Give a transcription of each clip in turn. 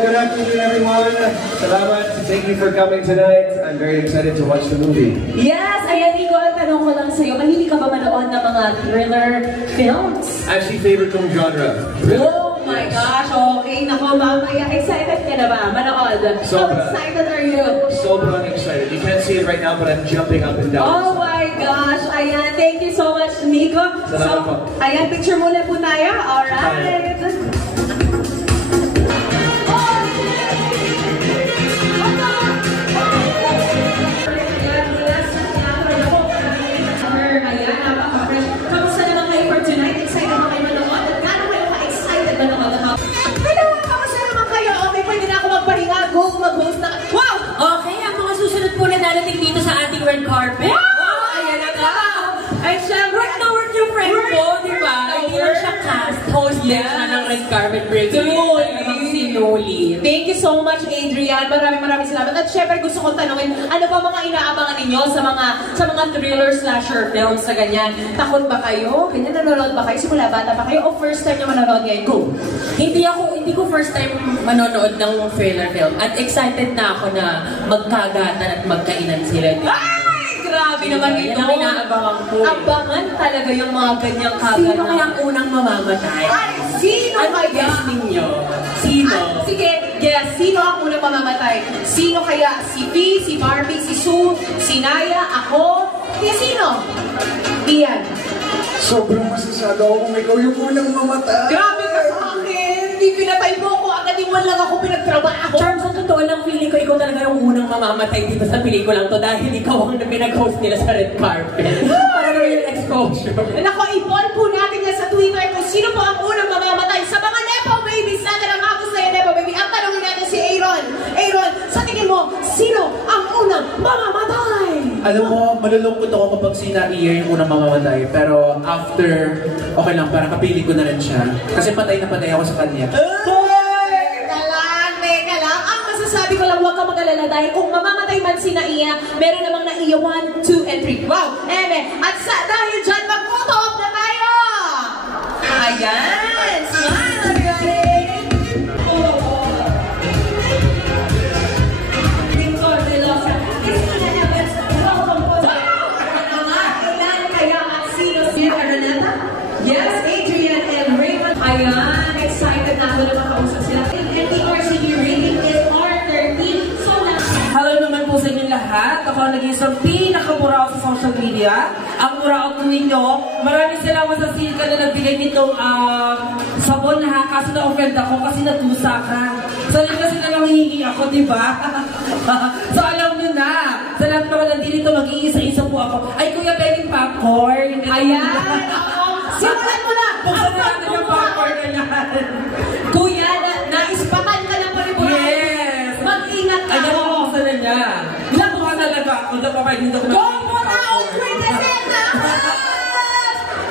good afternoon, everyone. Salamat. Thank you for coming tonight. I'm very excited to watch the movie. Yes! Ayan, Nico, ang tanong ko lang sa'yo, mahilig ka ba manood ng mga thriller films? Actually, favorite kong genre. Thriller. Oh my gosh, okay. Nako, mamaya, excited ka na ba manood? How excited are you? Sobrang excited. You can't see it right now, but I'm jumping up and down. Oh my gosh, ayan. Thank you so much, Nico. Salamat po. Ayan, picture muna po tayo. Alright. Mag-host na. Wow! Okay, ang mga susunod po na darating dito sa ating red carpet. Wow! Ayan na ka. Ay, syempre, work na work yung friend ko, di ba? Hindi lang siya cast, host din siya ng red carpet break. Sinuli. Thank you so much, Adrian. Maraming salamat. At syempre, gusto kong tanungin, ano pa mga inaabangan ninyo sa mga thriller slasher films sa ganyan? Takot ba kayo? Ganyan, nanonood ba kayo? Simula bata pa kayo? O first time nyo manonood ngayon? Go! Hindi ko first time manonood ng thriller film. At excited na ako na magkagatan at magkainan sila. Ay! Grabe naman ito. Yan ang inaabangan ko. Abangan talaga yung mga ganyang kagatan. Sino kaya ang unang mamamatay? Ay! Sino kaya? Guess ninyo? Sino? Sige, guess. Sino ang unang mamamatay? Sino kaya? Si P, si Barbie, si Sue, si Naya, ako? Sino? Ian. Sobrang masasado ako kung ikaw yung unang mamatay. Grabe ka sa akin! Hindi pinatay mo ako. Agad-iwan lang ako pinagtrabaho. Charms, sa totoo lang, feeling ko ikaw talaga yung unang mamamatay dito sa pelikulang to dahil ikaw ang pinag-host nila sa red carpet. Para naman yung exposure. Nako, i-poll po natin yan sa Twitter kung sino po ang unang mamamatay sa mga Nepo Babies natin. Ang ako sa'yo, Nepo Baby. Ang tanongin natin si Aaron. Aaron, sa tingin mo, sino ang unang mamamatay? Alam mo, malulungkot ako kapag sinabihan yung unang mamamatay. Pero after, okay lang, parang kapili ko na rin siya. Kasi patay na patay ako sa kanya. Teka lang. Ang masasabi ko lang, huwag ka mag-alala dahil kung mamamatay man si Naiya, meron namang Naiya 1, 2, and 3. Wow! At dahil dyan, mag-photo op na tayo! Ayan! Smile, everybody! Yes, Adrian and Raymond. Ayan, excited na ako na makausap sila. And the RCB rating is R13. So Hello naman po sa inyo lahat. Ako ang nag-isang pinakamuraot sa social media. Ang muraot ninyo. Maraming salamat sa Silka na nagbigay nitong sabon ha. Kasi na-offend ako kasi natusa ka. So kasi na lang hihingi ako, di ba? So alam nyo na. Sa lahat naman nandito mag-iisa-isa po ako. Ay, Kuya, pwedeng popcorn. ayan! Simulan mo na! Buksan na natin yung popcorn na yan. Kuya, naispatan ka ng paribulan. Yes! Mag-ingat ka. Ayan ako buksan na niya. Nakuha talaga ako. Napapay dito ko na. Go Buraot Queen! Desena!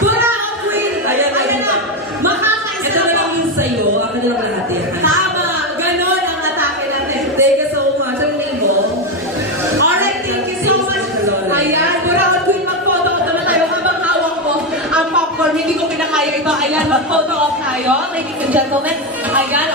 Buraot Queen! Ayan na. Makakaisa ito na lang yung sa'yo. Ako na lang lahat yan. Tama! Ganon ang atake natin. Thank you so much. Ang name mo? Alright, thank you so much. Ayan, Buraot Queen, mag-photo off naman tayo habang hawak mo ang popcorn. Hindi ko pinakaya iba. Ayan, mag-photo off tayo. Ladies and gentlemen. Ayan,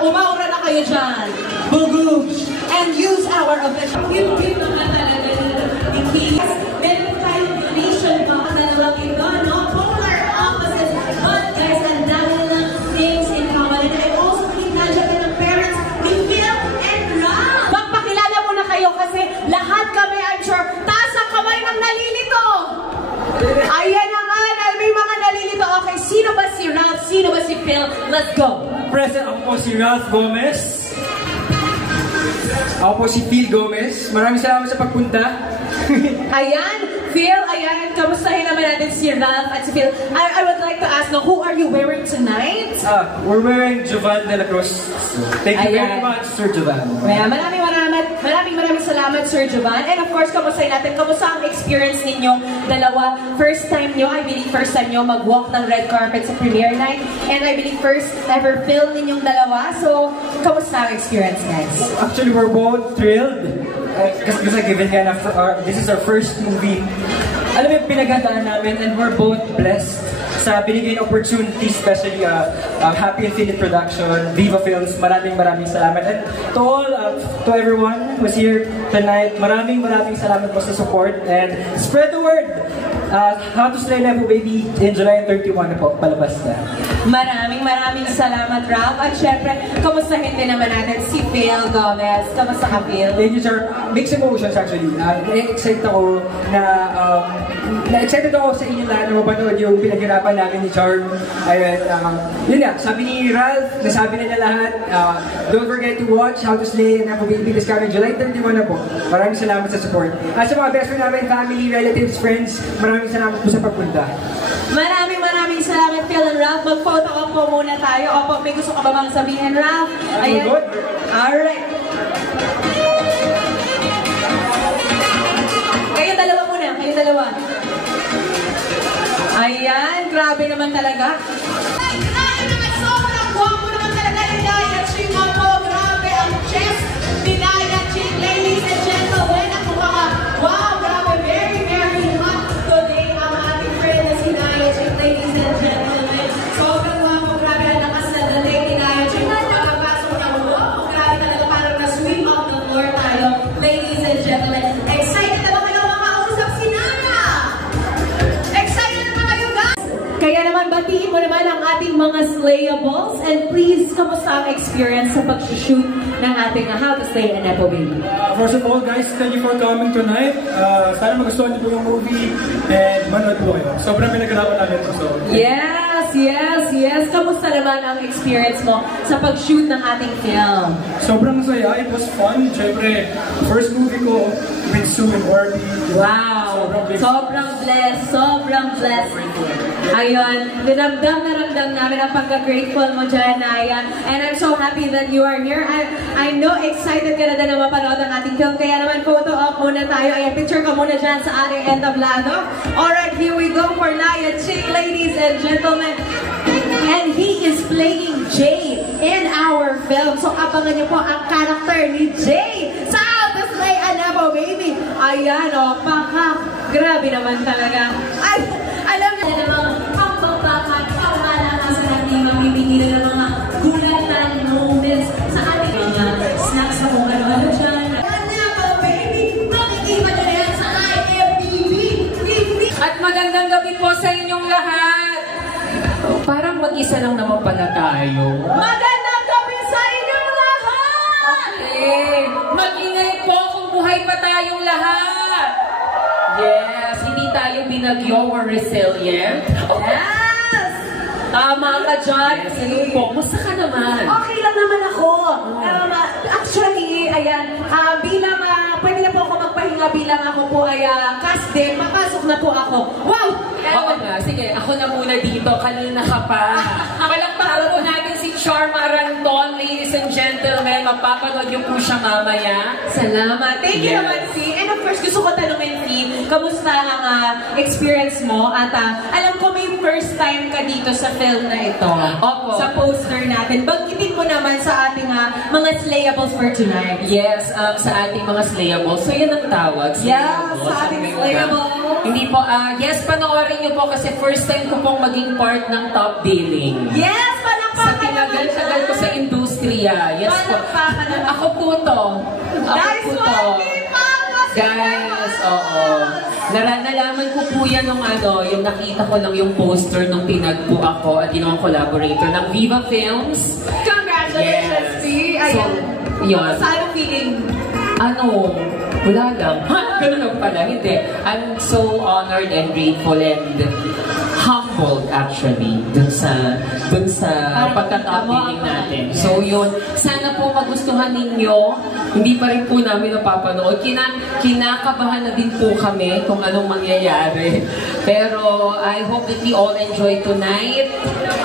umaura na kayo dyan. Bugoosh! And use our official. Yun naman talaga yung keys. Meron po tayong donation pa. Dalawang ito, no? Polar opposites. But guys, ang dami lang things in common. And I also think nandiyan ka ng parents ni Phil and Rob. Magpakilala muna kayo kasi lahat kami, I'm sure, taas ang kamay ng nalilito. Ayan na nga, may mga nalilito. Okay, sino ba si Rob? Sino ba si Phil? Let's go. Present ako po si Ralph Gomez. Ako po si Phil Gomez. Maraming salamat sa pagpunta. Ayan, Phil, ayan, kamustahin naman natin si Ralph at si Phil. I would like to ask, no, who are you wearing tonight? We're wearing Jovan de la Cruz. Thank you very Ayan. much, Sir Jovan. Well, maraming salamat, Sir Jovan. And of course, kamustahin natin, kamusta ang experience ninyong dalawa? First time nyo, I believe first time nyo mag-walk ng red carpet sa premiere night. And I believe first ever film ninyong dalawa. So, kamusta ang experience, guys? Actually, we're both thrilled. Kasi given ka na, this is our first movie. Alam mo yung pinaghandaan namin and we're both blessed sa binigay na opportunity, especially Happy Infinite Production, Viva Films. Maraming salamat. And to everyone who's here tonight, maraming salamat po sa support and spread the word. How to Slay Nepo Baby in July 31 na po, palabas na. Maraming salamat, Ralph. At syempre, kamustahin din naman natin si Phil Gomez. Kamusta ka, Phil? Thank you, sir. Mixed emotions actually. Na-excited ako na-excited ako sa inyo lahat na mapanood yung pinaghirapan namin ni Charm. Ayun, yun nga, sabi ni Ralph, nasabi na niya lahat. Don't forget to watch How to Slay Nepo Baby this coming July 31 na po. Maraming salamat sa support. At sa mga best friend namin, family, relatives, friends, maraming salamat po sa pagpunta. Maraming salamat, Phil and Ralph. Mag-photo up po muna tayo. Opo, may gusto ka ba bang sabihin, Ralph? Ayan. Good. Alright. Kayo dalawa muna. Ayan, grabe naman talaga. Grabe naman, sobrang guwapo naman talaga ni Naya Ching po. Grabe ang chest ni Naya Ching, ladies and gentlemen. At wow, grabe, very hot today ang ating friend na si Naya Ching, ladies and gentlemen. Sobrang guwapo, grabe ang lakas na dalig ni Naya Ching. Pagkapasok ng wow, grabe talaga, parang na-sweep off the floor tayo, ladies and gentlemen. Excited na ba kayo makausap si Naya? Excited na ba kayo, guys? Kaya naman, batiin mo naman ang ating mga slayables and please, kamusta ang experience sa pag-shoot ng ating How to Slay a Nepo Baby? First of all, guys, thank you for coming tonight. Sana magustuhan niyo po yung movie and manood po kayo. Sobrang pinaghirapan namin ito. So. Yes. Kamusta naman ang experience mo sa pag-shoot ng ating film? Sobrang saya. It was fun. Siyempre, first movie ko with Sue and Orby. Wow! Sobrang blessed. Ayun, ramdam namin ang pagka-grateful mo dyan, Naya. And I'm so happy that you are here. I know excited ka na din na mapanood ang ating film. Kaya naman, photo op muna tayo. Ayan, picture ka muna dyan sa ating entablado. Alright, here we go for Naya Ching, ladies and gentlemen. And he is playing Jay in our film. So, abangan niyo po ang character ni Jay sa How to Slay a Nepo Baby. Ayan, grabe naman talaga. Ay, alam niyo na mga pagbabakat, pagmalakasan natin mamimigil ng mga gulatan moments sa ating mga snacks na kung ano-ano dyan. Nepo Baby, makikita nyo na yan sa IFTV TV. At magandang gabi po sa inyong lahat. Parang mag-isa lang naman pala tayo. Magandang gabi sa inyong lahat! Okay. Mag-ingay po kung buhay pa tayong lahat. Yes, hindi tayo binagyo or resilient. Yes! Tama ka dyan. Hello po. Musta ka naman? Okay lang naman ako. Actually, ayan, pwede na po ako magpahinga bilang ako po ay cast din. Papasok na po ako. Wow! Oo nga. Sige, ako na muna dito. Kanina ka pa. Palakpakan po natin si Charm Aranton, ladies and gentlemen. Magpapanood yung po siya mamaya. Salamat. Thank you naman, Fee. And of course, gusto ko tanungin, Fee, kamusta ang experience mo? At alam ko may first time ka dito sa film na ito. Opo. Sa poster natin. Banggitin mo naman sa ating mga slayables for tonight. Yes, sa ating mga slayables. So, yan ang tawag. Yes, sa ating slayables. Hindi po, yes, panoorin niyo po kasi first time ko pong maging part ng top billing. Yes, Sa tinagal-tagal ko sa industriya. Yes po. Ako po to. Nice one, Guys, oo. Nalaman ko po yan nung yung nakita ko lang yung poster nung pinagpo ako at yung collaborator ng Viva Films. Congratulations, Fee. So, yun. Saan feeling? Wala lang. Ganun lang pala. Hindi. I'm so honored and grateful and humbled actually dun sa pagkatapiling natin. So yun, sana po magustuhan ninyo. Hindi pa rin po namin napapanood. Kinakabahan na din po kami kung anong mangyayari. Pero I hope that we all enjoy tonight.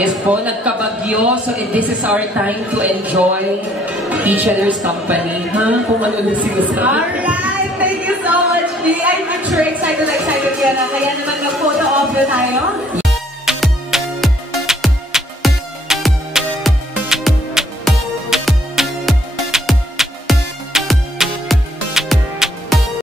Yes po, nagkabagyo. So this is our time to enjoy each other's company. Kung ano na sinasabi. Alright, thank you so much, Bea. I'm sure excited ka na. Kaya naman mag-photo off na tayo.